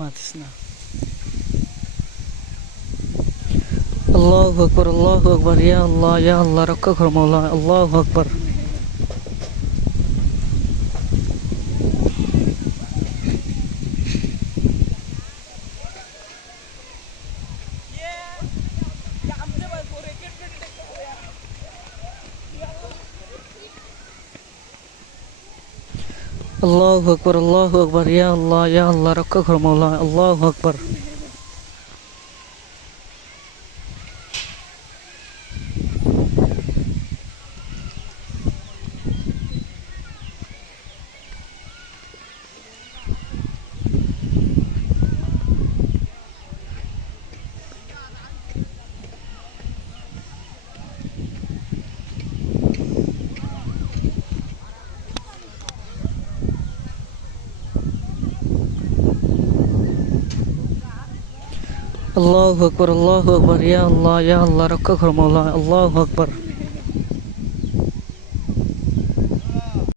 মাতিস না। আল্লাহু আকবার, আল্লাহু আকবার, ইয়া আল্লাহ রক্ষা কর মাওলা, আল্লাহু আকবার। আল্লাহু আকবার, আল্লাহু আকবার, ইয়া আল্লাহ রক্ষা কর মাওলা, আল্লাহু আকবার। আল্লাহু আকবার, আল্লাহু আকবার, ইয়া আল্লাহ রক্ষা কর মাওলা, আল্লাহু আকবার।